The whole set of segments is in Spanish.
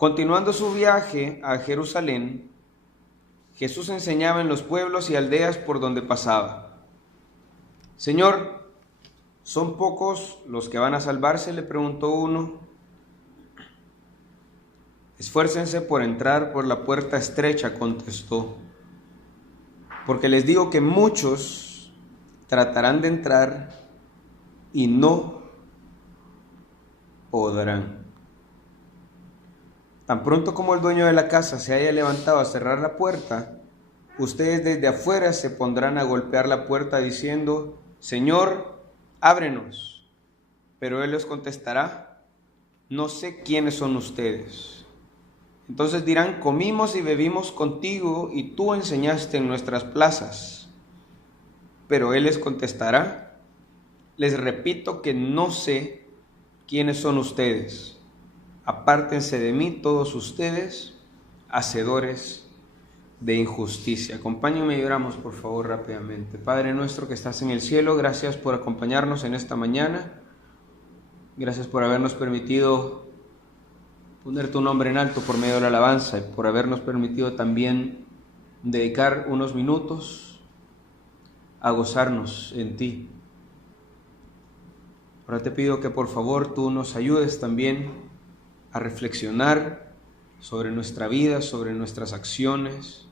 Continuando su viaje a Jerusalén, Jesús enseñaba en los pueblos y aldeas por donde pasaba. Señor, ¿son pocos los que van a salvarse?, le preguntó uno. Esfuércense por entrar por la puerta estrecha, contestó, porque les digo que muchos tratarán de entrar y no podrán. Tan pronto como el dueño de la casa se haya levantado a cerrar la puerta, ustedes desde afuera se pondrán a golpear la puerta diciendo: Señor, ábrenos. Pero él les contestará: no sé quiénes son ustedes. Entonces dirán: comimos y bebimos contigo y tú enseñaste en nuestras plazas. Pero él les contestará: les repito que no sé quiénes son ustedes. Apártense de mí todos ustedes, hacedores de injusticia. Acompáñenme y oramos, por favor, rápidamente. Padre nuestro que estás en el cielo, gracias por acompañarnos en esta mañana. Gracias por habernos permitido poner tu nombre en alto por medio de la alabanza y por habernos permitido también dedicar unos minutos a gozarnos en ti. Ahora te pido que por favor tú nos ayudes también a reflexionar sobre nuestra vida, sobre nuestras acciones,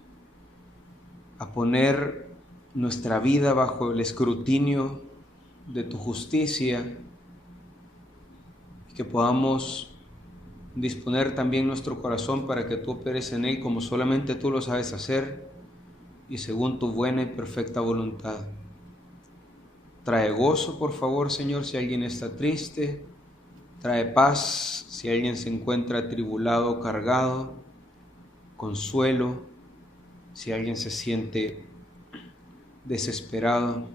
a poner nuestra vida bajo el escrutinio de tu justicia y que podamos disponer también nuestro corazón para que tú operes en él como solamente tú lo sabes hacer y según tu buena y perfecta voluntad. Trae gozo, por favor, Señor, si alguien está triste. Trae paz si alguien se encuentra atribulado o cargado. Consuelo si alguien se siente desesperado.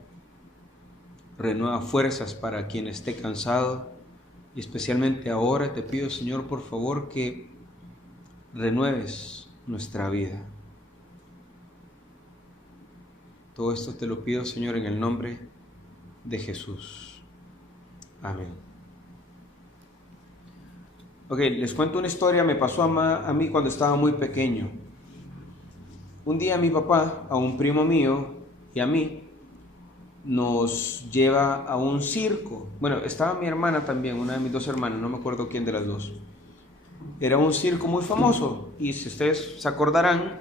Renueva fuerzas para quien esté cansado. Y especialmente ahora te pido, Señor, por favor, que renueves nuestra vida. Todo esto te lo pido, Señor, en el nombre de Jesús. Amén. Ok, les cuento una historia. Me pasó a mí cuando estaba muy pequeño. Un día mi papá, a un primo mío y a mí, nos lleva a un circo. Bueno, estaba mi hermana también, una de mis dos hermanas, no me acuerdo quién de las dos. Era un circo muy famoso y si ustedes se acordarán,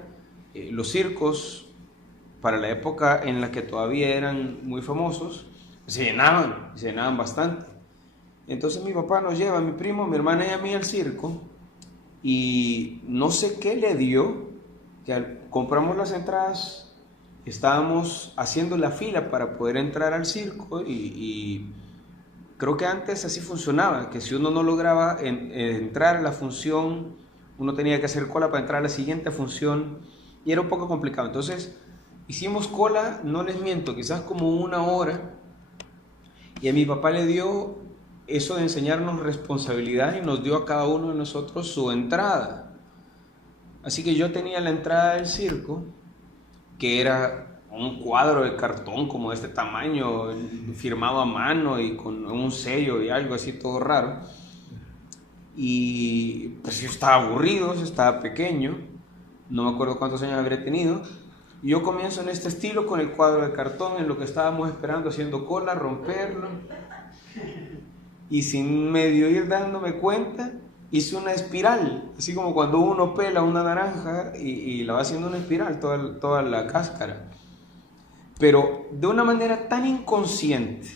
los circos para la época en la que todavía eran muy famosos se llenaban bastante. Entonces mi papá nos lleva, a mi primo, mi hermana y a mí al circo y no sé qué le dio, que compramos las entradas. Estábamos haciendo la fila para poder entrar al circo y creo que antes así funcionaba, que si uno no lograba entrar a la función, uno tenía que hacer cola para entrar a la siguiente función y era un poco complicado. Entonces hicimos cola, no les miento, quizás como 1 hora, y a mi papá le dio eso de enseñarnos responsabilidad y nos dio a cada uno de nosotros su entrada. Así que yo tenía la entrada del circo, que era un cuadro de cartón como de este tamaño, firmado a mano y con un sello y algo así todo raro. Y pues yo estaba aburrido, yo estaba pequeño, no me acuerdo cuántos años habría tenido. Y yo comienzo en este estilo con el cuadro de cartón, en lo que estábamos esperando, haciendo cola, romperlo. Y sin medio ir dándome cuenta, hice una espiral, así como cuando uno pela una naranja y la va haciendo una espiral, toda la cáscara. Pero de una manera tan inconsciente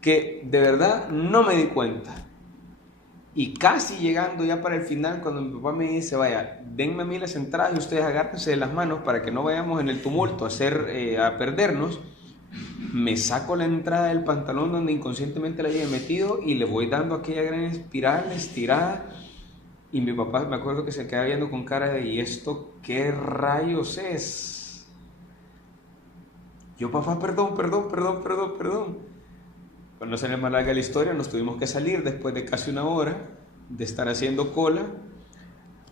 que de verdad no me di cuenta. Y casi llegando ya para el final, cuando mi papá me dice: vaya, denme a mí las entradas y ustedes agárrense de las manos para que no vayamos en el tumulto a perdernos, me saco la entrada del pantalón donde inconscientemente la había metido y le voy dando aquella gran espiral estirada. Y mi papá, me acuerdo que se queda viendo con cara de: ¿y esto qué rayos es? Yo: papá, perdón. Para no ser más larga la historia, nos tuvimos que salir después de casi 1 hora de estar haciendo cola,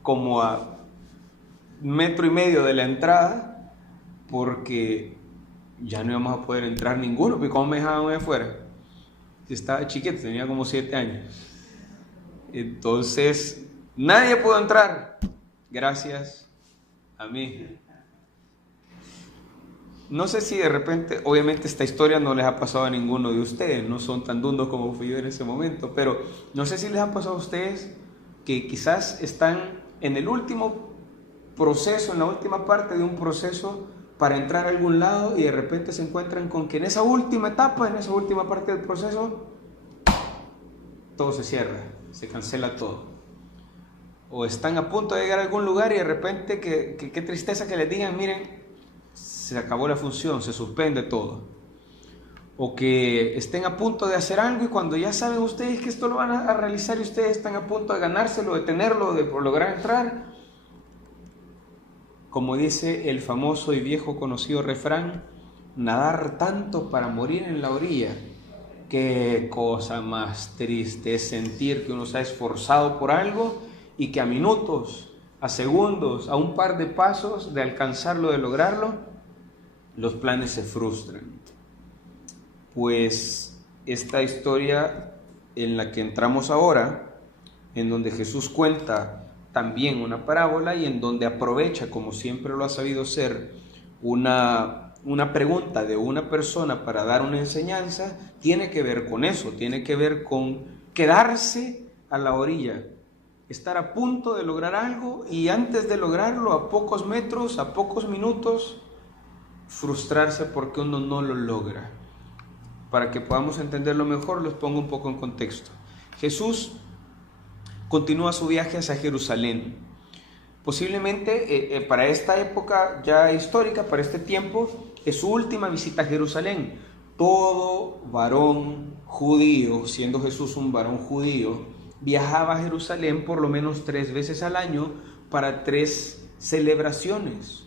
como a 1,5 metros de la entrada, porque ya no íbamos a poder entrar ninguno, porque ¿cómo me dejaban ahí afuera? Estaba chiquito, tenía como 7 años. Entonces Nadie pudo entrar, gracias a mí. No sé si de repente, obviamente esta historia no les ha pasado a ninguno de ustedes, no son tan dundos como fui yo en ese momento, pero no sé si les ha pasado a ustedes que quizás están en el último proceso, en la última parte de un proceso para entrar a algún lado y de repente se encuentran con que en esa última etapa, en esa última parte del proceso, todo se cierra, se cancela todo. O están a punto de llegar a algún lugar y de repente, qué tristeza que les digan, miren, se acabó la función, se suspende todo. O que estén a punto de hacer algo y cuando ya saben ustedes que esto lo van a realizar y ustedes están a punto de ganárselo, de tenerlo, de lograr entrar, como dice el famoso y viejo conocido refrán, nadar tanto para morir en la orilla. Qué cosa más triste es sentir que uno se ha esforzado por algo y que a minutos, a segundos, a un par de pasos de alcanzarlo, de lograrlo, los planes se frustran. Pues esta historia en la que entramos ahora, en donde Jesús cuenta también una parábola y en donde aprovecha, como siempre lo ha sabido ser, una pregunta de una persona para dar una enseñanza, tiene que ver con eso, tiene que ver con quedarse a la orilla, estar a punto de lograr algo y antes de lograrlo, a pocos metros, a pocos minutos, frustrarse porque uno no lo logra. Para que podamos entenderlo mejor, los pongo un poco en contexto. Jesús continúa su viaje hacia Jerusalén. Posiblemente para esta época ya histórica, para este tiempo, es su última visita a Jerusalén. Todo varón judío, siendo Jesús un varón judío, viajaba a Jerusalén por lo menos 3 veces al año para 3 celebraciones.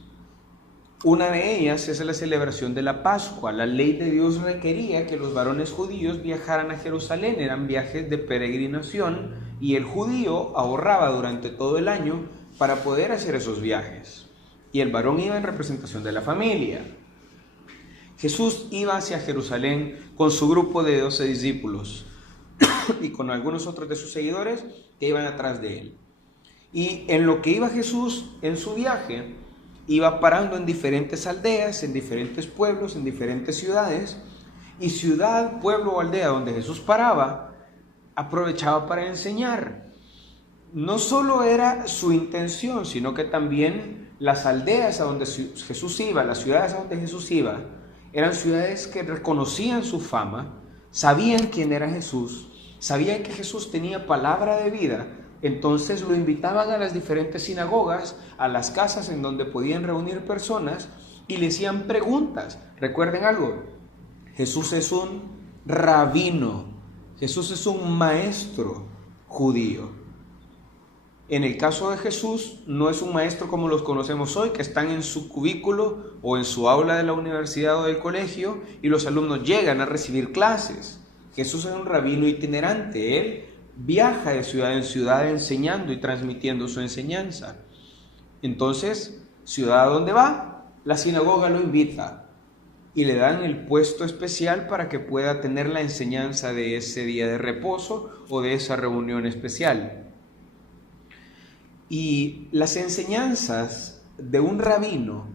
Una de ellas es la celebración de la Pascua. La ley de Dios requería que los varones judíos viajaran a Jerusalén, eran viajes de peregrinación y el judío ahorraba durante todo el año para poder hacer esos viajes. Y el varón iba en representación de la familia. Jesús iba hacia Jerusalén con su grupo de 12 discípulos y con algunos otros de sus seguidores que iban atrás de él. Y en lo que iba Jesús en su viaje, iba parando en diferentes aldeas, en diferentes pueblos, en diferentes ciudades, y ciudad, pueblo o aldea donde Jesús paraba, aprovechaba para enseñar. No solo era su intención, sino que también las aldeas a donde Jesús iba, las ciudades a donde Jesús iba, eran ciudades que reconocían su fama, sabían quién era Jesús, sabían que Jesús tenía palabra de vida. Entonces lo invitaban a las diferentes sinagogas, a las casas en donde podían reunir personas y le hacían preguntas. Recuerden algo, Jesús es un rabino, Jesús es un maestro judío. En el caso de Jesús, no es un maestro como los conocemos hoy, que están en su cubículo o en su aula de la universidad o del colegio y los alumnos llegan a recibir clases. Jesús es un rabino itinerante, él viaja de ciudad en ciudad enseñando y transmitiendo su enseñanza. Entonces, ciudad a donde va, la sinagoga lo invita y le dan el puesto especial para que pueda tener la enseñanza de ese día de reposo o de esa reunión especial. Y las enseñanzas de un rabino,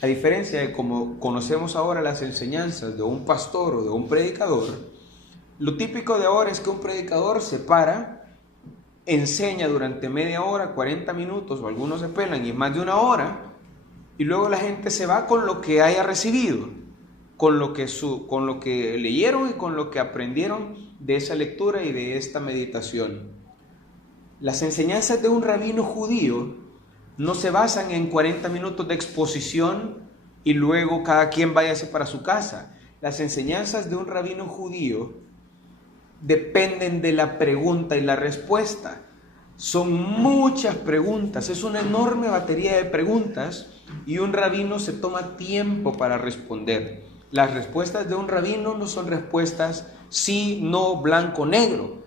a diferencia de como conocemos ahora las enseñanzas de un pastor o de un predicador, lo típico de ahora es que un predicador se para, enseña durante media hora, 40 minutos, o algunos se pelan y más de 1 hora, y luego la gente se va con lo que haya recibido, con lo que leyeron y con lo que aprendieron de esa lectura y de esta meditación. Las enseñanzas de un rabino judío no se basan en 40 minutos de exposición y luego cada quien váyase para su casa. Las enseñanzas de un rabino judío dependen de la pregunta y la respuesta. Son muchas preguntas, es una enorme batería de preguntas y un rabino se toma tiempo para responder. Las respuestas de un rabino no son respuestas sí, no, blanco, negro.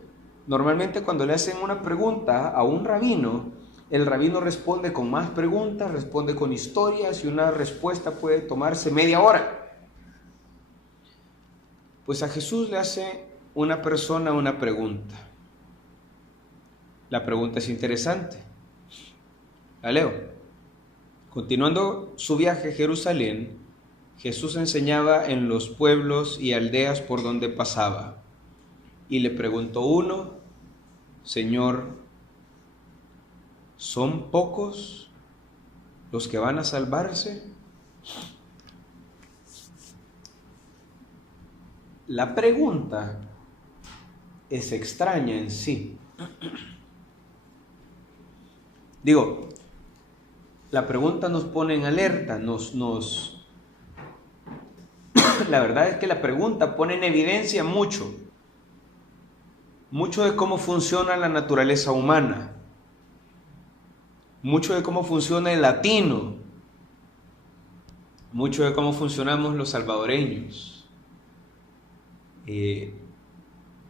Normalmente cuando le hacen una pregunta a un rabino, el rabino responde con más preguntas, responde con historias y una respuesta puede tomarse media hora. Pues a Jesús le hace una persona una pregunta. La pregunta es interesante. La leo. Continuando su viaje a Jerusalén, Jesús enseñaba en los pueblos y aldeas por donde pasaba. Y le preguntó uno: Señor, ¿son pocos los que van a salvarse? La pregunta es extraña en sí. Digo, la pregunta nos pone en alerta, la verdad es que la pregunta pone en evidencia mucho de cómo funciona la naturaleza humana, mucho de cómo funciona el latino, mucho de cómo funcionamos los salvadoreños.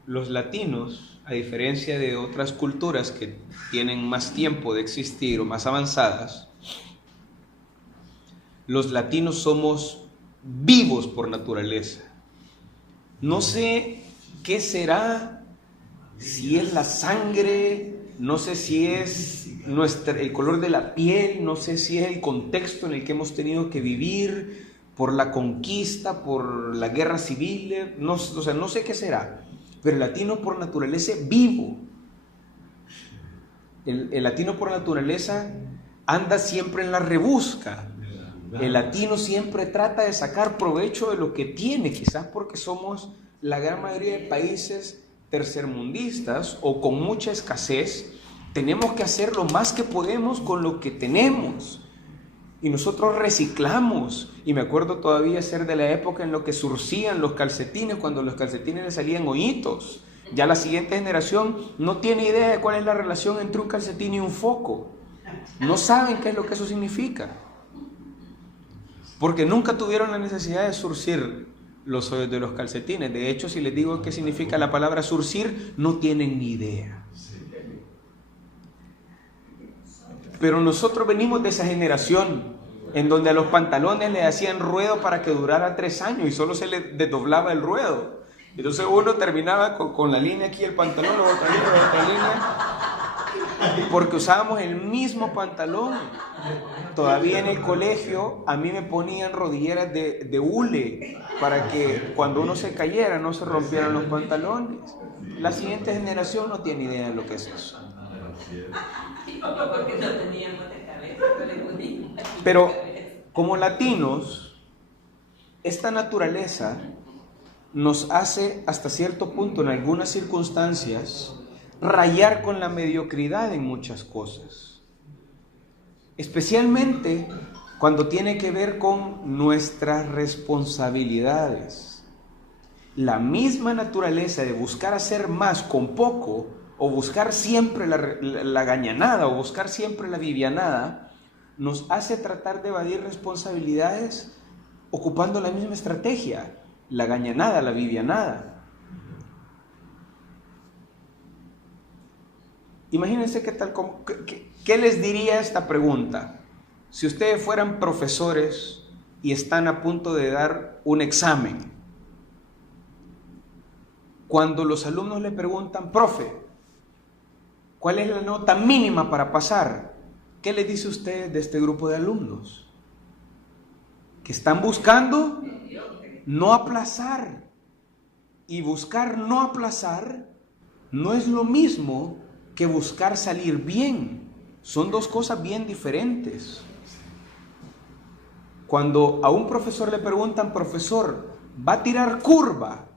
Los latinos, a diferencia de otras culturas que tienen más tiempo de existir o más avanzadas, los latinos somos vivos por naturaleza. No sé qué será, si es la sangre, no sé si es el color de la piel, no sé si es el contexto en el que hemos tenido que vivir, por la conquista, por la guerra civil, no sé qué será, pero el latino por naturaleza es vivo. El latino por naturaleza anda siempre en la rebusca. El latino siempre trata de sacar provecho de lo que tiene, quizás porque somos la gran mayoría de países tercermundistas o con mucha escasez. Tenemos que hacer lo más que podemos con lo que tenemos. Y nosotros reciclamos. Y me acuerdo todavía ser de la época en lo que surcían los calcetines, cuando los calcetines le salían hoyitos. Ya la siguiente generación no tiene idea de cuál es la relación entre un calcetín y un foco. No saben qué es lo que eso significa. Porque nunca tuvieron la necesidad de surcir los hoyos de los calcetines. De hecho, si les digo qué significa la palabra surcir, no tienen ni idea. Pero nosotros venimos de esa generación en donde a los pantalones le hacían ruedo para que durara 3 años y solo se le desdoblaba el ruedo. Entonces uno terminaba con la línea aquí del pantalón, luego otra línea, porque usábamos el mismo pantalón. Todavía en el colegio a mí me ponían rodilleras de hule para que cuando uno se cayera no se rompieran los pantalones. La siguiente generación no tiene idea de lo que es eso. Pero como latinos, esta naturaleza nos hace hasta cierto punto, en algunas circunstancias, rayar con la mediocridad en muchas cosas. Especialmente cuando tiene que ver con nuestras responsabilidades. La misma naturaleza de buscar hacer más con poco, o buscar siempre la gañanada, o buscar siempre la vivianada, nos hace tratar de evadir responsabilidades ocupando la misma estrategia, la gañanada, la vivianada. Imagínense qué les diría esta pregunta. Si ustedes fueran profesores y están a punto de dar un examen, cuando los alumnos le preguntan: profe, ¿cuál es la nota mínima para pasar? ¿Qué le dice usted de este grupo de alumnos? Que están buscando no aplazar. Y buscar no aplazar no es lo mismo que buscar salir bien. Son dos cosas bien diferentes. Cuando a un profesor le preguntan: profesor, ¿va a tirar curva?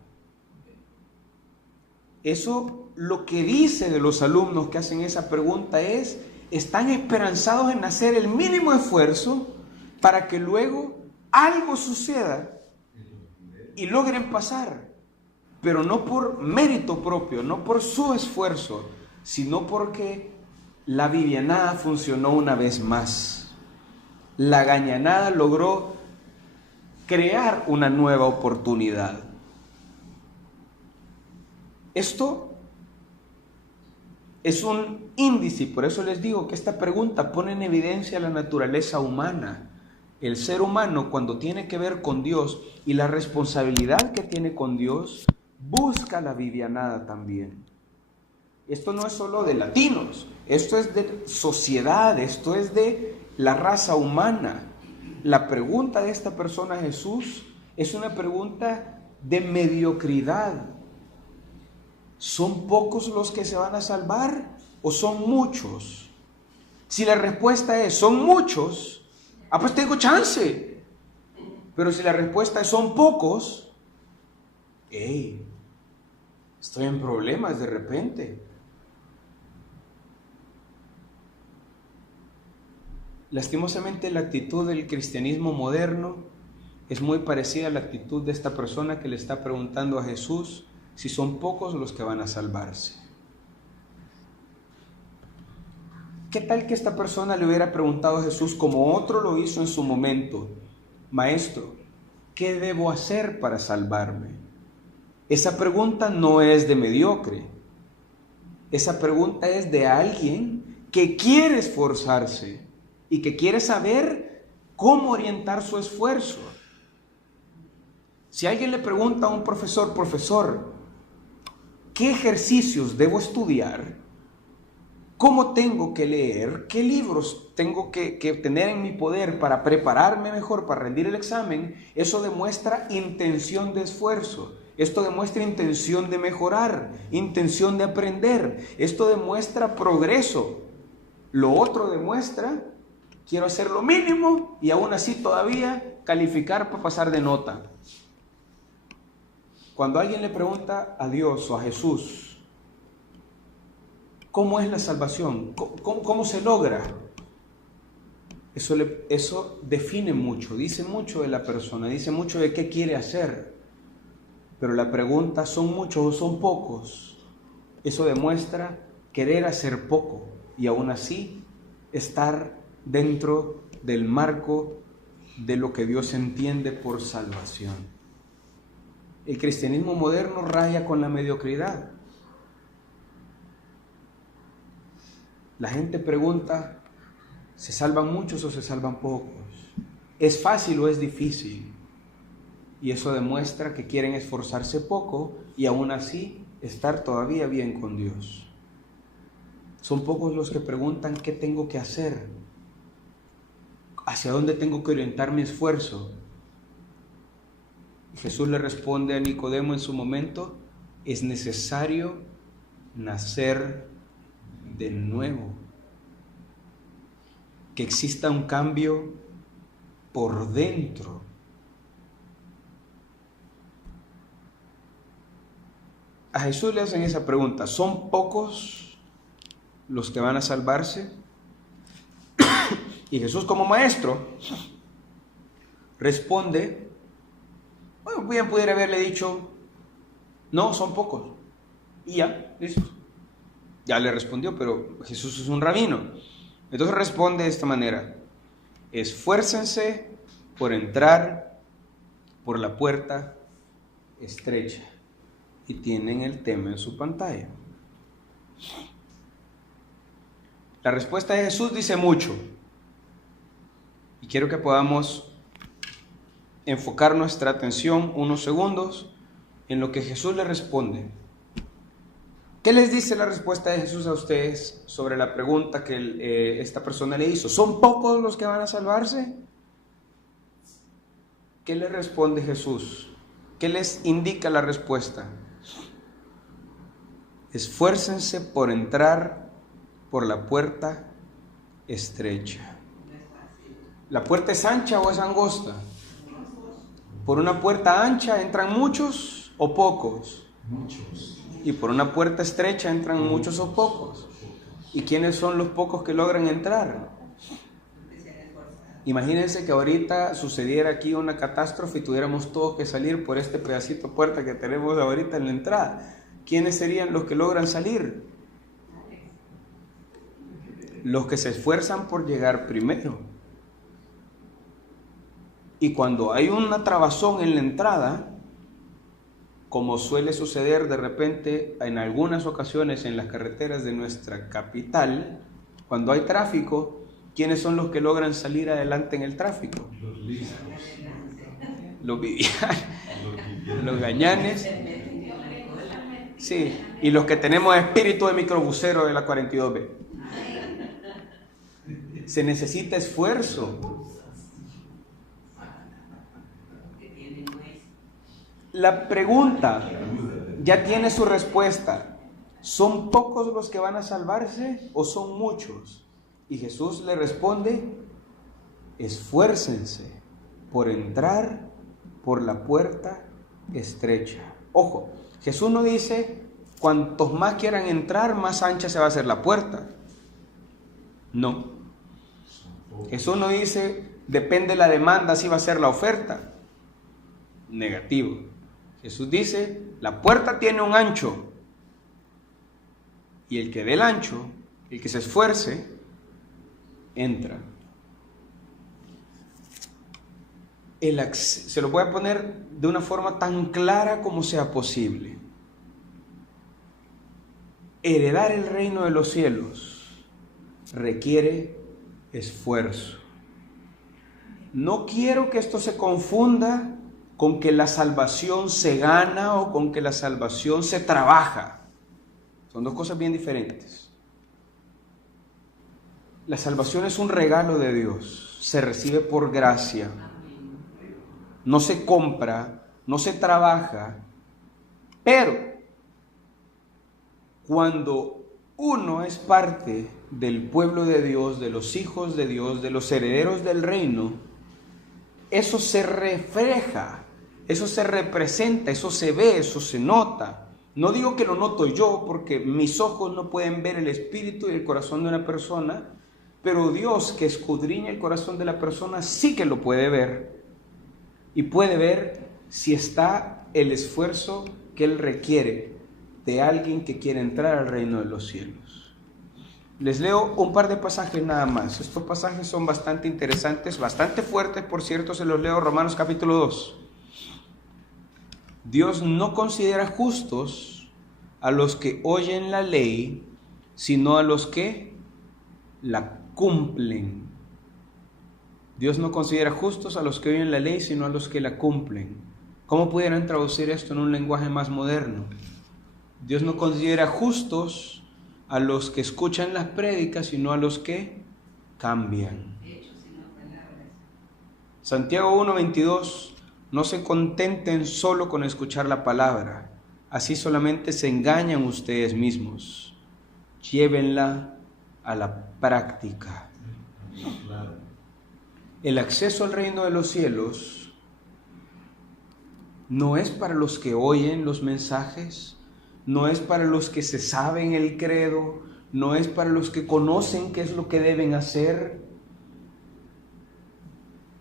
Eso lo que dice de los alumnos que hacen esa pregunta es: están esperanzados en hacer el mínimo esfuerzo para que luego algo suceda y logren pasar, pero no por mérito propio, no por su esfuerzo, sino porque la vivianada funcionó una vez más. La gañanada logró crear una nueva oportunidad. Esto es un índice, por eso les digo que esta pregunta pone en evidencia la naturaleza humana. El ser humano, cuando tiene que ver con Dios y la responsabilidad que tiene con Dios, busca la vivianada también. Esto no es solo de latinos, esto es de sociedad, esto es de la raza humana. La pregunta de esta persona a Jesús es una pregunta de mediocridad. ¿Son pocos los que se van a salvar o son muchos? Si la respuesta es son muchos, pues tengo chance. Pero si la respuesta es son pocos, estoy en problemas de repente. Lastimosamente, la actitud del cristianismo moderno es muy parecida a la actitud de esta persona que le está preguntando a Jesús si son pocos los que van a salvarse. ¿Qué tal que esta persona le hubiera preguntado a Jesús, como otro lo hizo en su momento: Maestro, ¿qué debo hacer para salvarme? Esa pregunta no es de mediocre. Esa pregunta es de alguien que quiere esforzarse y que quiere saber cómo orientar su esfuerzo. Si alguien le pregunta a un profesor: profesor, ¿qué ejercicios debo estudiar? ¿Cómo tengo que leer? ¿Qué libros tengo que tener en mi poder para prepararme mejor, para rendir el examen? Eso demuestra intención de esfuerzo. Esto demuestra intención de mejorar, intención de aprender. Esto demuestra progreso. Lo otro demuestra: quiero hacer lo mínimo y aún así todavía calificar para pasar de nota. Cuando alguien le pregunta a Dios o a Jesús, ¿cómo es la salvación? ¿Cómo se logra? Eso define mucho, dice mucho de la persona, dice mucho de qué quiere hacer. Pero la pregunta, ¿son muchos o son pocos? Eso demuestra querer hacer poco y aún así estar dentro del marco de lo que Dios entiende por salvación. El cristianismo moderno raya con la mediocridad. La gente pregunta: ¿se salvan muchos o se salvan pocos? ¿Es fácil o es difícil? Y eso demuestra que quieren esforzarse poco y aún así estar todavía bien con Dios. Son pocos los que preguntan: ¿qué tengo que hacer? ¿Hacia dónde tengo que orientar mi esfuerzo? Y Jesús le responde a Nicodemo en su momento: es necesario nacer de nuevo, que exista un cambio por dentro. A Jesús le hacen esa pregunta: ¿son pocos los que van a salvarse? Y Jesús, como maestro, responde: bueno, bien pudiera haberle dicho: no, son pocos. Y ya, listo. Ya le respondió, pero Jesús es un rabino. Entonces responde de esta manera: esfuércense por entrar por la puerta estrecha. Y tienen el tema en su pantalla. La respuesta de Jesús dice mucho. Y quiero que podamos enfocar nuestra atención unos segundos en lo que Jesús le responde. ¿Qué les dice la respuesta de Jesús a ustedes sobre la pregunta que esta persona le hizo? ¿Son pocos los que van a salvarse? ¿Qué le responde Jesús? ¿Qué les indica la respuesta? Esfuércense por entrar por la puerta estrecha. ¿La puerta es ancha o es angosta? ¿Por una puerta ancha entran muchos o pocos? Muchos. Y por una puerta estrecha entran muchos o pocos. ¿Y quiénes son los pocos que logran entrar? Imagínense que ahorita sucediera aquí una catástrofe y tuviéramos todos que salir por este pedacito de puerta que tenemos ahorita en la entrada. ¿Quiénes serían los que logran salir? Los que se esfuerzan por llegar primero. Y cuando hay una trabazón en la entrada, como suele suceder de repente en algunas ocasiones en las carreteras de nuestra capital, cuando hay tráfico, ¿quiénes son los que logran salir adelante en el tráfico? Los listos. Los vivianos, los gañanes. Sí, y los que tenemos espíritu de microbusero de la 42B. Se necesita esfuerzo. La pregunta ya tiene su respuesta. ¿Son pocos los que van a salvarse o son muchos? Y Jesús le responde: esfuércense por entrar por la puerta estrecha. Ojo, Jesús no dice cuantos más quieran entrar, más ancha se va a hacer la puerta. No. Jesús no dice depende de la demanda, así va a ser la oferta. Negativo. Jesús dice la puerta tiene un ancho y el que dé el ancho, el que se esfuerce, entra. Se lo voy a poner de una forma tan clara como sea posible. Heredar el reino de los cielos requiere esfuerzo. No quiero que esto se confunda con que la salvación se gana o con que la salvación se trabaja. Son dos cosas bien diferentes. La salvación es un regalo de Dios, se recibe por gracia. No se compra, no se trabaja, pero cuando uno es parte del pueblo de Dios, de los hijos de Dios, de los herederos del reino, eso se refleja, eso se representa, eso se ve, eso se nota. No digo que lo noto yo, porque mis ojos no pueden ver el espíritu y el corazón de una persona, pero Dios, que escudriña el corazón de la persona, sí que lo puede ver. Y puede ver si está el esfuerzo que Él requiere de alguien que quiere entrar al reino de los cielos. Les leo un par de pasajes nada más. Estos pasajes son bastante interesantes, bastante fuertes, por cierto, se los leo. Romanos capítulo 2. Dios no considera justos a los que oyen la ley, sino a los que la cumplen. Dios no considera justos a los que oyen la ley, sino a los que la cumplen. ¿Cómo pudieran traducir esto en un lenguaje más moderno? Dios no considera justos a los que escuchan las prédicas, sino a los que cambian. Santiago 1:22, no se contenten solo con escuchar la palabra, así solamente se engañan ustedes mismos. Llévenla a la práctica. El acceso al reino de los cielos no es para los que oyen los mensajes, no es para los que se saben el credo, no es para los que conocen qué es lo que deben hacer.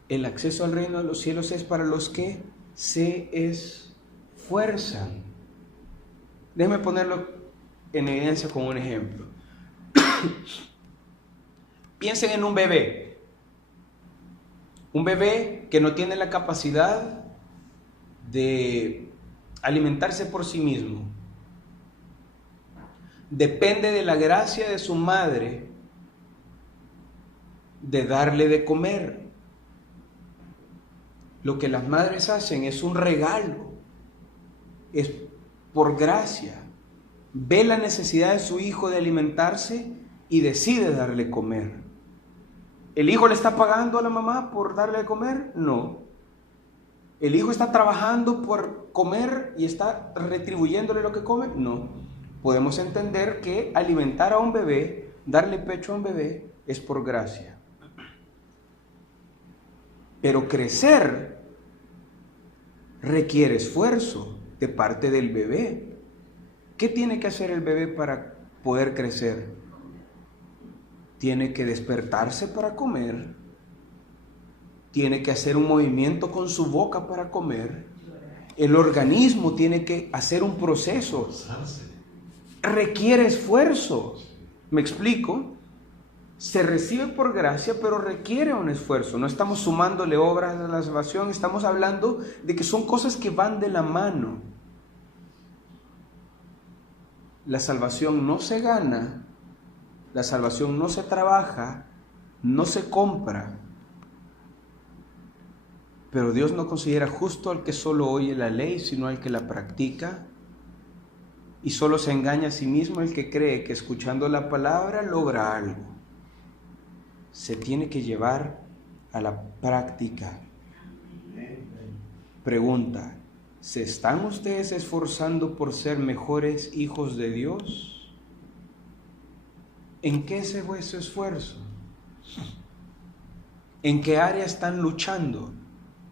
El acceso al reino de los cielos es para los que se esfuerzan. Déjenme ponerlo en evidencia con un ejemplo. Piensen en un bebé. Un bebé que no tiene la capacidad de alimentarse por sí mismo. Depende de la gracia de su madre de darle de comer. Lo que las madres hacen es un regalo, es por gracia. Ve la necesidad de su hijo de alimentarse y decide darle comer. ¿El hijo le está pagando a la mamá por darle de comer? No. ¿El hijo está trabajando por comer y está retribuyéndole lo que come? No. Podemos entender que alimentar a un bebé, darle pecho a un bebé, es por gracia. Pero crecer requiere esfuerzo de parte del bebé. ¿Qué tiene que hacer el bebé para poder crecer? Tiene que despertarse para comer, tiene que hacer un movimiento con su boca para comer, el organismo tiene que hacer un proceso, requiere esfuerzo. ¿Me explico? Se recibe por gracia, pero requiere un esfuerzo. No estamos sumándole obras a la salvación, estamos hablando de que son cosas que van de la mano. La salvación no se gana, la salvación no se trabaja, no se compra. Pero Dios no considera justo al que solo oye la ley, sino al que la practica. y solo se engaña a sí mismo el que cree que escuchando la palabra logra algo. Se tiene que llevar a la práctica. Pregunta: ¿se están ustedes esforzando por ser mejores hijos de Dios? ¿En qué se fue su esfuerzo? ¿En qué área están luchando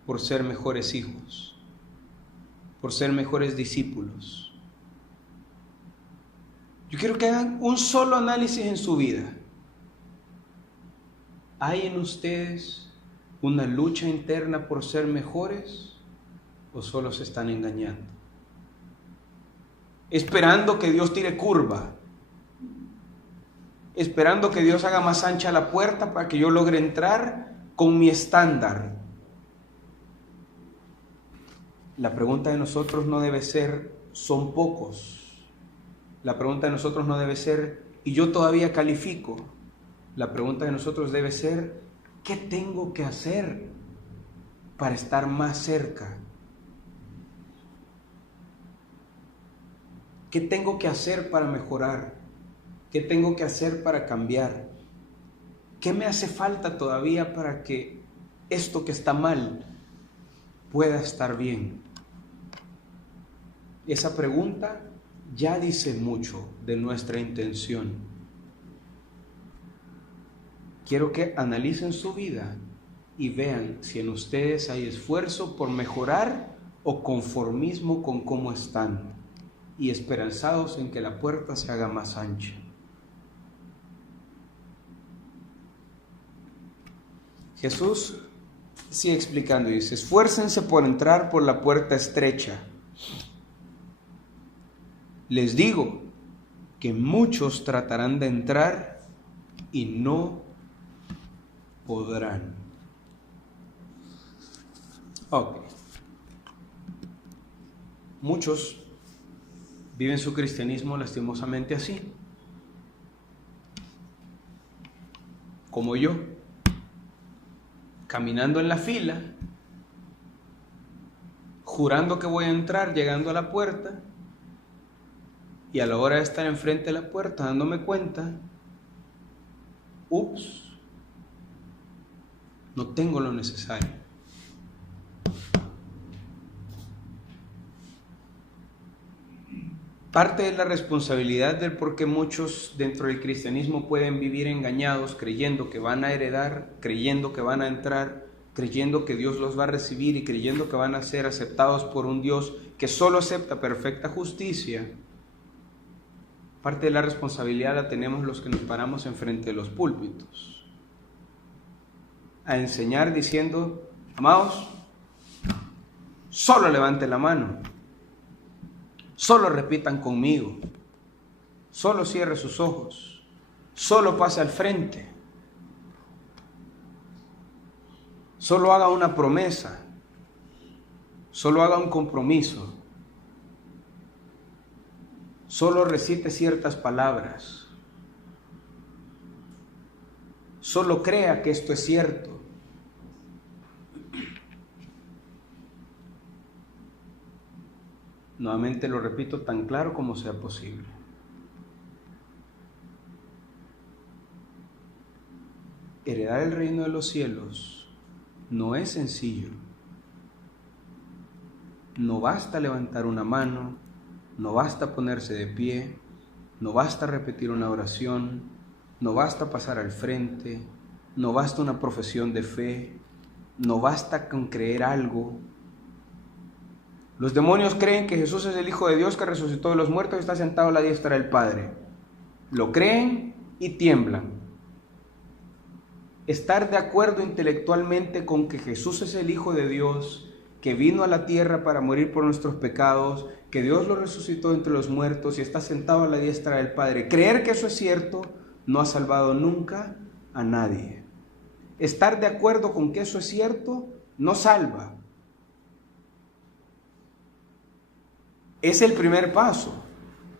por ser mejores hijos? Por ser mejores discípulos. Yo quiero que hagan un solo análisis en su vida. ¿Hay en ustedes una lucha interna por ser mejores o solo se están engañando? Esperando que Dios tire curva, esperando que Dios haga más ancha la puerta para que yo logre entrar con mi estándar. La pregunta de nosotros no debe ser, ¿son pocos? La pregunta de nosotros no debe ser, ¿y yo todavía califico? La pregunta de nosotros debe ser, ¿qué tengo que hacer para estar más cerca? ¿Qué tengo que hacer para mejorar? ¿Qué tengo que hacer para cambiar? ¿Qué me hace falta todavía para que esto que está mal pueda estar bien? Esa pregunta ya dice mucho de nuestra intención. Quiero que analicen su vida y vean si en ustedes hay esfuerzo por mejorar o conformismo con cómo están, y esperanzados en que la puerta se haga más ancha. Jesús sigue explicando y dice: esfuércense por entrar por la puerta estrecha. Les digo que muchos tratarán de entrar y no podrán. Ok. Muchos viven su cristianismo lastimosamente así, como yo, caminando en la fila, jurando que voy a entrar, llegando a la puerta, y a la hora de estar enfrente de la puerta dándome cuenta, ups, no tengo lo necesario. Parte de la responsabilidad del por qué muchos dentro del cristianismo pueden vivir engañados, creyendo que van a heredar, creyendo que van a entrar, creyendo que Dios los va a recibir y creyendo que van a ser aceptados por un Dios que solo acepta perfecta justicia. Parte de la responsabilidad la tenemos los que nos paramos enfrente de los púlpitos a enseñar diciendo: amados, solo levante la mano, solo repitan conmigo, solo cierre sus ojos, solo pase al frente, solo haga una promesa, solo haga un compromiso, solo recite ciertas palabras, solo crea que esto es cierto. Nuevamente lo repito tan claro como sea posible. Heredar el reino de los cielos no es sencillo. No basta levantar una mano, no basta ponerse de pie, no basta repetir una oración, no basta pasar al frente, no basta una profesión de fe, no basta con creer algo. Los demonios creen que Jesús es el Hijo de Dios que resucitó de los muertos y está sentado a la diestra del Padre. Lo creen y tiemblan. Estar de acuerdo intelectualmente con que Jesús es el Hijo de Dios, que vino a la tierra para morir por nuestros pecados, que Dios lo resucitó entre los muertos y está sentado a la diestra del Padre. Creer que eso es cierto no ha salvado nunca a nadie. Estar de acuerdo con que eso es cierto no salva. Es el primer paso.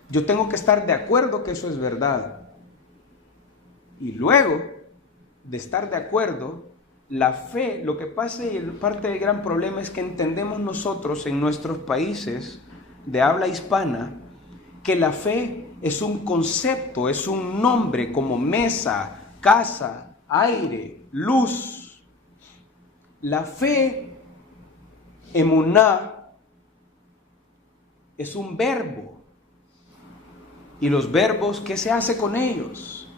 Yo tengo que estar de acuerdo que eso es verdad. Y luego de estar de acuerdo, la fe, lo que pasa y parte del gran problema es que entendemos nosotros en nuestros países de habla hispana que la fe es un concepto, es un nombre como mesa, casa, aire, luz. La fe, emuná, es un verbo. Y los verbos, ¿qué se hace con ellos?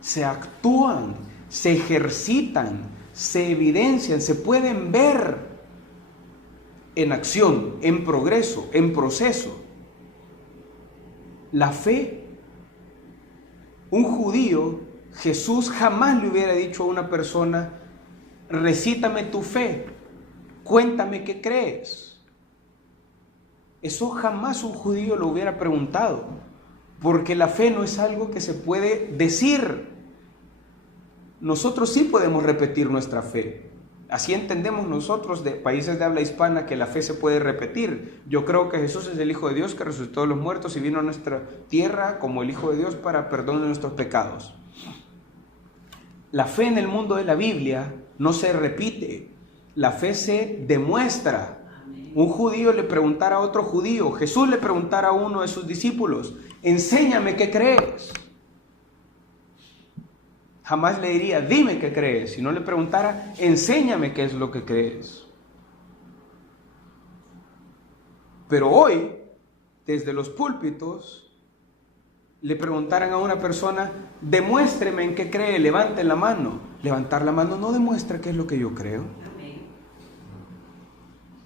Se actúan, se ejercitan, se evidencian, se pueden ver en acción, en progreso, en proceso. La fe, un judío, Jesús jamás le hubiera dicho a una persona: recítame tu fe, cuéntame qué crees. Eso jamás un judío lo hubiera preguntado, porque la fe no es algo que se puede decir. Nosotros sí podemos repetir nuestra fe. Así entendemos nosotros de países de habla hispana que la fe se puede repetir. Yo creo que Jesús es el Hijo de Dios que resucitó de los muertos y vino a nuestra tierra como el Hijo de Dios para perdón de nuestros pecados. La fe en el mundo de la Biblia no se repite, la fe se demuestra. Un judío le preguntara a otro judío, Jesús le preguntara a uno de sus discípulos: enséñame qué crees. Jamás le diría: dime qué crees, si no le preguntara: enséñame qué es lo que crees. Pero hoy, desde los púlpitos, le preguntaran a una persona: demuéstreme en qué cree, levante la mano. Levantar la mano no demuestra qué es lo que yo creo.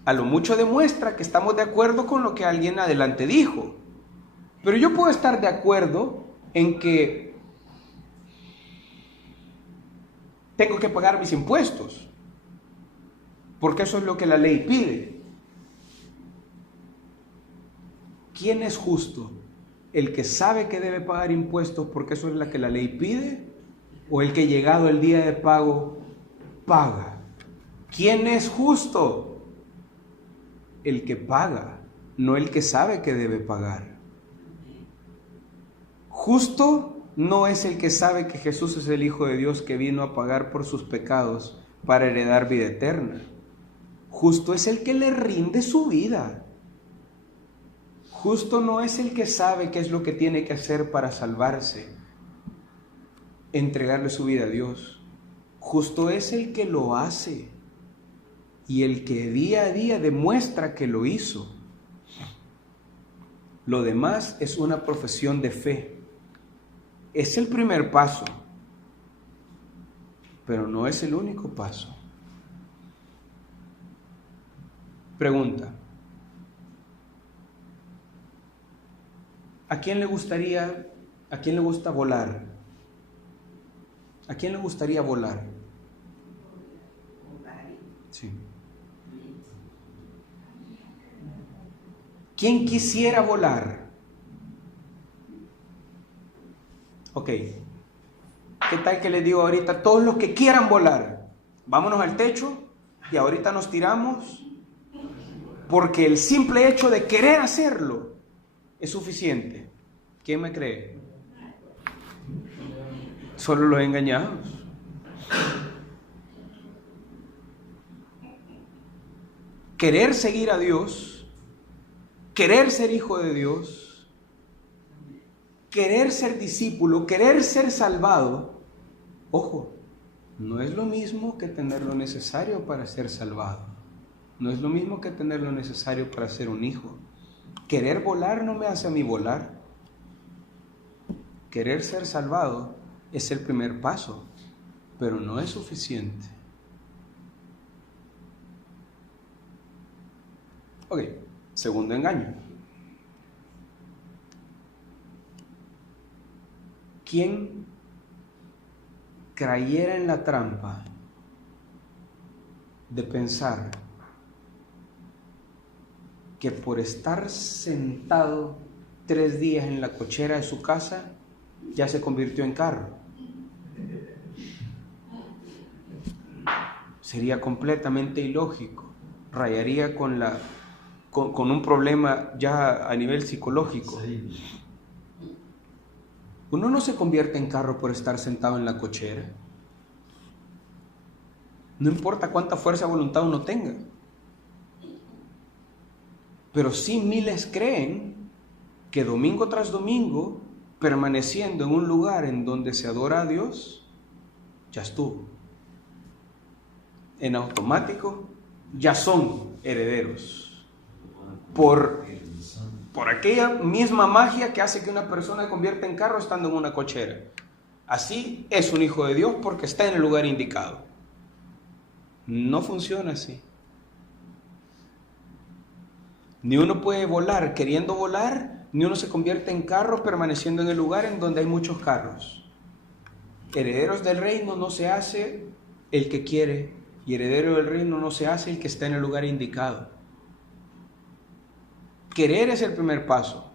A lo mucho demuestra que estamos de acuerdo con lo que alguien adelante dijo. Pero yo puedo estar de acuerdo en que tengo que pagar mis impuestos, porque eso es lo que la ley pide. ¿Quién es justo? ¿El que sabe que debe pagar impuestos porque eso es lo que la ley pide? ¿O el que llegado el día de pago paga? ¿Quién es justo? El que paga, no el que sabe que debe pagar. Justo no es el que sabe que Jesús es el Hijo de Dios que vino a pagar por sus pecados para heredar vida eterna. Justo es el que le rinde su vida. Justo no es el que sabe qué es lo que tiene que hacer para salvarse, entregarle su vida a Dios. Justo es el que lo hace y el que día a día demuestra que lo hizo. Lo demás es una profesión de fe. Es el primer paso, pero no es el único paso. Pregunta: ¿a quién le gusta volar? ¿A quién le gustaría volar? Sí. ¿Quién quisiera volar? Ok. ¿Qué tal que les digo ahorita? Todos los que quieran volar, vámonos al techo y ahorita nos tiramos, porque el simple hecho de querer hacerlo es suficiente. ¿Quién me cree? Solo los engañados. Querer seguir a Dios, querer ser hijo de Dios, querer ser discípulo, querer ser salvado, ojo, no es lo mismo que tener lo necesario para ser salvado. No es lo mismo que tener lo necesario para ser un hijo. Querer volar no me hace a mí volar. Querer ser salvado es el primer paso, pero no es suficiente. Ok, segundo engaño. ¿Quién creyera en la trampa de pensar que por estar sentado 3 días en la cochera de su casa ya se convirtió en carro? Sería completamente ilógico, rayaría con un problema ya a nivel psicológico. Uno no se convierte en carro por estar sentado en la cochera. No importa cuánta fuerza de voluntad uno tenga. Pero sí miles creen que domingo tras domingo, permaneciendo en un lugar en donde se adora a Dios, ya estuvo. En automático, ya son herederos. Por aquella misma magia que hace que una persona se convierta en carro estando en una cochera. Así es un hijo de Dios porque está en el lugar indicado. No funciona así. Ni uno puede volar queriendo volar, ni uno se convierte en carro permaneciendo en el lugar en donde hay muchos carros. Herederos del reino no se hace el que quiere, y heredero del reino no se hace el que está en el lugar indicado. Querer es el primer paso.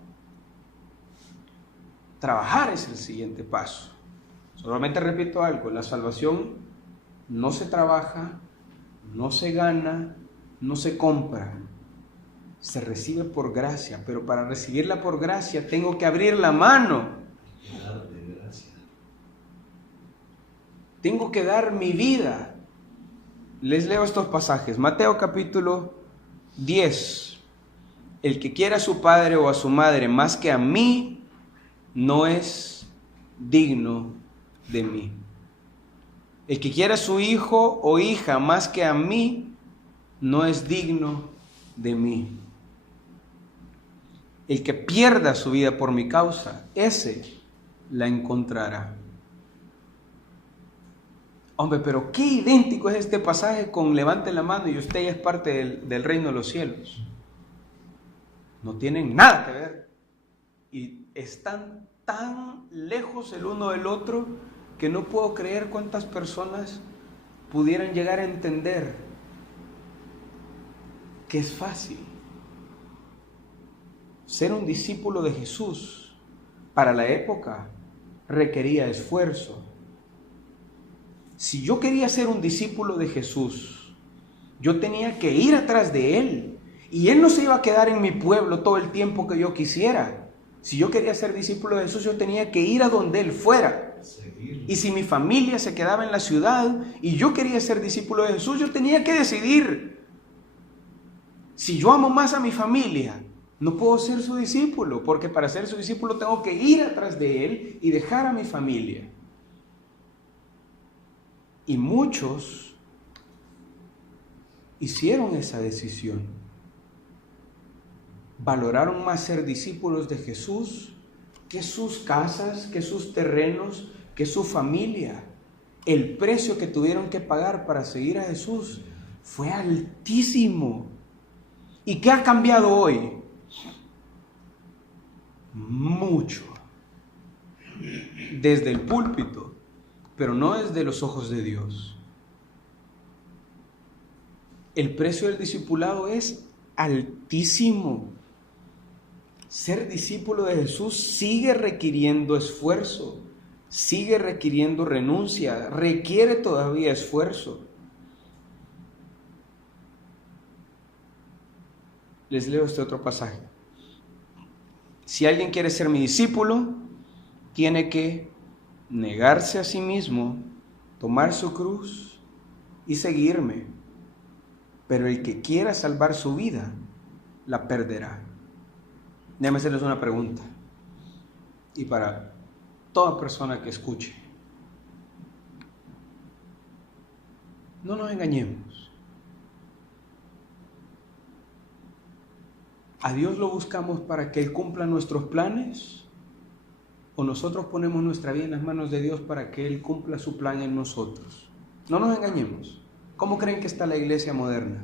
Trabajar es el siguiente paso. Solamente repito algo, la salvación no se trabaja, no se gana, no se compra. Se recibe por gracia, pero para recibirla por gracia tengo que abrir la mano. Tengo que dar mi vida. Les leo estos pasajes. Mateo capítulo 10. El que quiera a su padre o a su madre más que a mí, no es digno de mí. El que quiera a su hijo o hija más que a mí, no es digno de mí. El que pierda su vida por mi causa, ese la encontrará. Hombre, pero qué idéntico es este pasaje con levante la mano y usted ya es parte del reino de los cielos. No tienen nada que ver. Y están tan lejos el uno del otro que no puedo creer cuántas personas pudieran llegar a entender que es fácil. Ser un discípulo de Jesús para la época requería esfuerzo. Si yo quería ser un discípulo de Jesús, yo tenía que ir atrás de Él. Y Él no se iba a quedar en mi pueblo todo el tiempo que yo quisiera. Si yo quería ser discípulo de Jesús, yo tenía que ir a donde Él fuera. Y si mi familia se quedaba en la ciudad y yo quería ser discípulo de Jesús, yo tenía que decidir. Si yo amo más a mi familia, no puedo ser su discípulo, porque para ser su discípulo tengo que ir atrás de Él y dejar a mi familia. Y muchos hicieron esa decisión. Valoraron más ser discípulos de Jesús que sus casas, que sus terrenos, que su familia. El precio que tuvieron que pagar para seguir a Jesús fue altísimo. ¿Y qué ha cambiado hoy? Mucho. Desde el púlpito, pero no desde los ojos de Dios. El precio del discipulado es altísimo. Ser discípulo de Jesús sigue requiriendo esfuerzo, sigue requiriendo renuncia, requiere todavía esfuerzo. Les leo este otro pasaje. Si alguien quiere ser mi discípulo, tiene que negarse a sí mismo, tomar su cruz y seguirme. Pero el que quiera salvar su vida, la perderá. Déjame hacerles una pregunta. Y para toda persona que escuche. No nos engañemos. ¿A Dios lo buscamos para que Él cumpla nuestros planes? ¿O nosotros ponemos nuestra vida en las manos de Dios para que Él cumpla su plan en nosotros? No nos engañemos. ¿Cómo creen que está la iglesia moderna?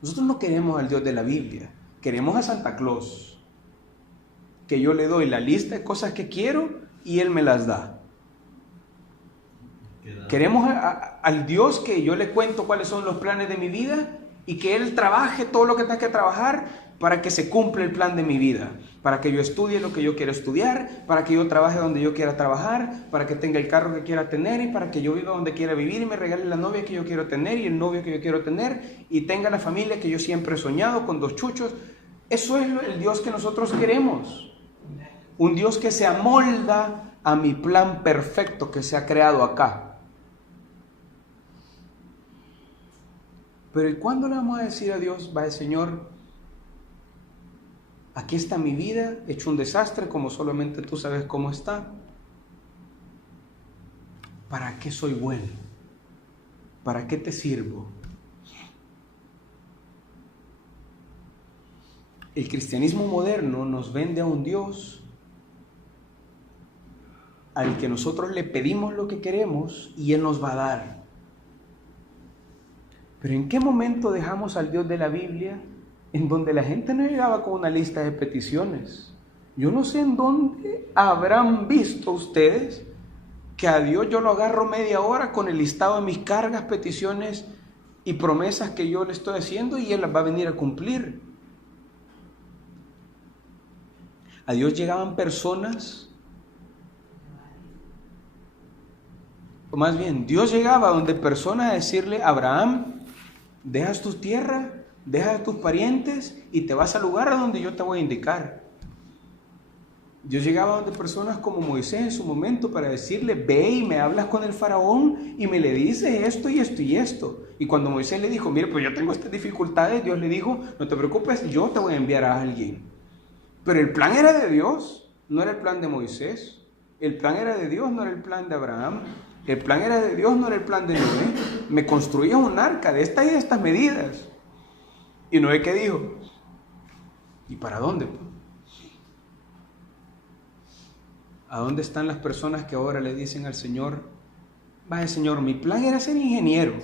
Nosotros no queremos al Dios de la Biblia. Queremos a Santa Claus. Que yo le doy la lista de cosas que quiero y Él me las da. Queremos al Dios que yo le cuento cuáles son los planes de mi vida y que Él trabaje todo lo que tenga que trabajar para que se cumpla el plan de mi vida, para que yo estudie lo que yo quiero estudiar, para que yo trabaje donde yo quiera trabajar, para que tenga el carro que quiera tener y para que yo viva donde quiera vivir y me regale la novia que yo quiero tener y el novio que yo quiero tener y tenga la familia que yo siempre he soñado con 2 chuchos. Eso es el Dios que nosotros queremos. Un Dios que se amolda a mi plan perfecto que se ha creado acá. Pero ¿y cuándo le vamos a decir a Dios, vaya Señor, aquí está mi vida, hecho un desastre como solamente tú sabes cómo está. ¿Para qué soy bueno? ¿Para qué te sirvo? El cristianismo moderno nos vende a un Dios al que nosotros le pedimos lo que queremos y Él nos va a dar. Pero ¿en qué momento dejamos al Dios de la Biblia en donde la gente no llegaba con una lista de peticiones? Yo no sé en dónde habrán visto ustedes que a Dios yo lo agarro media hora con el listado de mis cargas, peticiones y promesas que yo le estoy haciendo y Él las va a venir a cumplir. A Dios llegaban personas, o más bien, Dios llegaba donde personas a decirle: Abraham, dejas tu tierra, dejas a tus parientes y te vas al lugar a donde yo te voy a indicar. Dios llegaba donde personas como Moisés en su momento para decirle: ve y me hablas con el faraón y me le dices esto y esto y esto. Y cuando Moisés le dijo: mire, pues yo tengo estas dificultades, Dios le dijo: no te preocupes, yo te voy a enviar a alguien. Pero el plan era de Dios, no era el plan de Moisés. El plan era de Dios, no era el plan de Abraham. El plan era de Dios, no era el plan de Noé. Me construía un arca de estas y de estas medidas. ¿Y Noé qué dijo? ¿Y para dónde? ¿A dónde están las personas que ahora le dicen al Señor: vaya Señor, mi plan era ser ingeniero?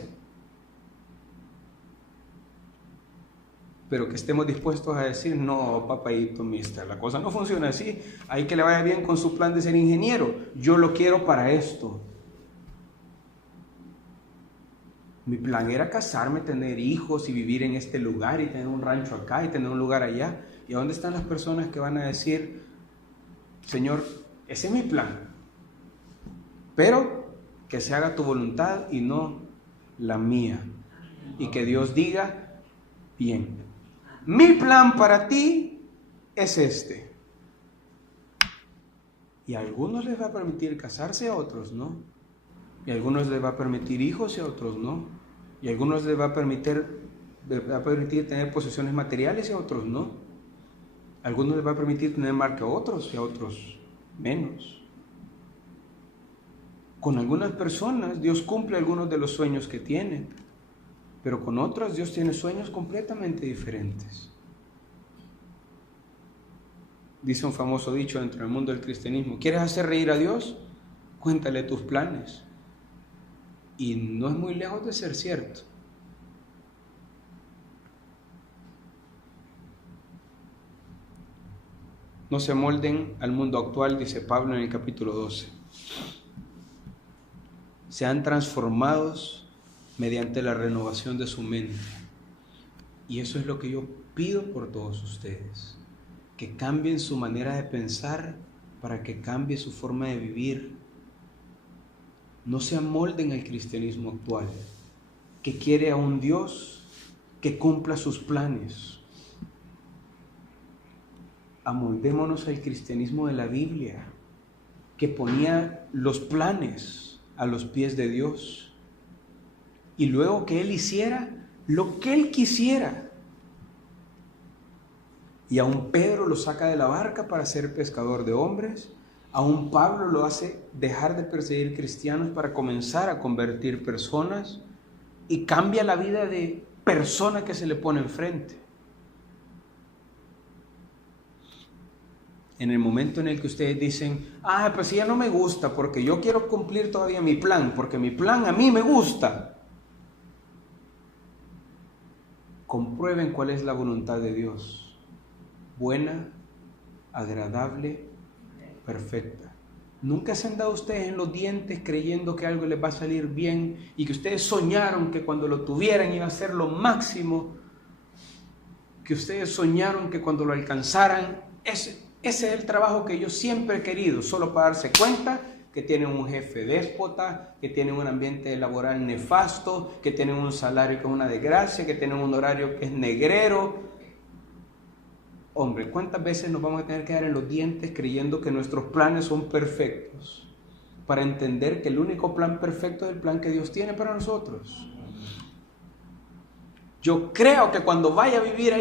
Pero que estemos dispuestos a decir: no, papadito, mister, la cosa no funciona así. Hay que le vaya bien con su plan de ser ingeniero. Yo lo quiero para esto. Mi plan era casarme, tener hijos y vivir en este lugar y tener un rancho acá y tener un lugar allá. ¿Y a dónde están las personas que van a decir: Señor, ese es mi plan, pero que se haga tu voluntad y no la mía? Y que Dios diga: bien, mi plan para ti es este. Y a algunos les va a permitir casarse, a otros no. Y a algunos les va a permitir hijos y a otros no. Y a algunos les va a permitir tener posesiones materiales y a otros no. A algunos les va a permitir tener marca a otros y a otros menos. Con algunas personas Dios cumple algunos de los sueños que tienen, pero con otras Dios tiene sueños completamente diferentes. Dice un famoso dicho dentro del mundo del cristianismo: ¿quieres hacer reír a Dios? Cuéntale tus planes. Y no es muy lejos de ser cierto. No se molden al mundo actual, dice Pablo en el capítulo 12. Sean transformados mediante la renovación de su mente. Y eso es lo que yo pido por todos ustedes. Que cambien su manera de pensar para que cambie su forma de vivir. No se amolden al cristianismo actual, que quiere a un Dios que cumpla sus planes. Amoldémonos al cristianismo de la Biblia, que ponía los planes a los pies de Dios y luego que Él hiciera lo que Él quisiera. Y a un Pedro lo saca de la barca para ser pescador de hombres. A un Pablo lo hace dejar de perseguir cristianos para comenzar a convertir personas, y cambia la vida de persona que se le pone enfrente. En el momento en el que ustedes dicen: pues ya no me gusta porque yo quiero cumplir todavía mi plan, porque mi plan a mí me gusta. Comprueben cuál es la voluntad de Dios: buena, agradable, perfecta. ¿Nunca se han dado ustedes en los dientes creyendo que algo les va a salir bien y que ustedes soñaron que cuando lo tuvieran iba a ser lo máximo? Que ustedes soñaron que cuando lo alcanzaran, ese es el trabajo que yo siempre he querido, solo para darse cuenta que tienen un jefe déspota, que tienen un ambiente laboral nefasto, que tienen un salario que es una desgracia, que tienen un horario que es negrero? Hombre, ¿cuántas veces nos vamos a tener que dar en los dientes creyendo que nuestros planes son perfectos, para entender que el único plan perfecto es el plan que Dios tiene para nosotros? Yo creo que cuando vaya a vivir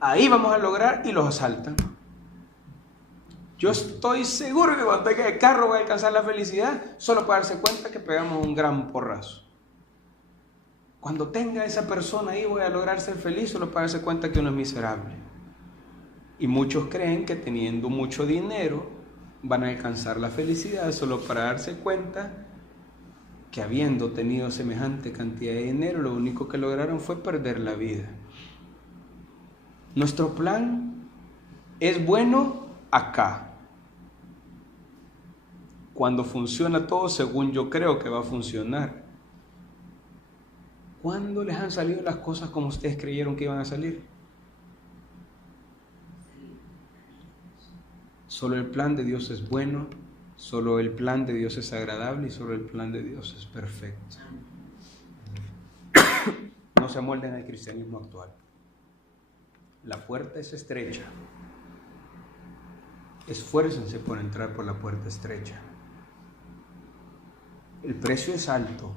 ahí vamos a lograr, y los asaltan. Yo estoy seguro que cuando tenga el carro voy a alcanzar la felicidad, solo para darse cuenta que pegamos un gran porrazo. Cuando tenga esa persona ahí voy a lograr ser feliz, solo para darse cuenta que uno es miserable. Y muchos creen que teniendo mucho dinero van a alcanzar la felicidad, solo para darse cuenta que habiendo tenido semejante cantidad de dinero, lo único que lograron fue perder la vida. Nuestro plan es bueno acá, cuando funciona todo según yo creo que va a funcionar. ¿Cuándo les han salido las cosas como ustedes creyeron que iban a salir? Solo el plan de Dios es bueno, solo el plan de Dios es agradable y solo el plan de Dios es perfecto. No se amolden al cristianismo actual. La puerta es estrecha. Esfuércense por entrar por la puerta estrecha. El precio es alto,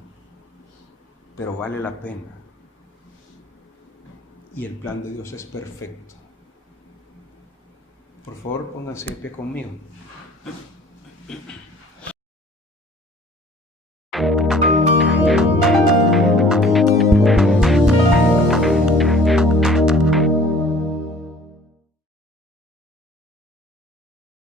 pero vale la pena. Y el plan de Dios es perfecto. Por favor, pónganse de pie conmigo.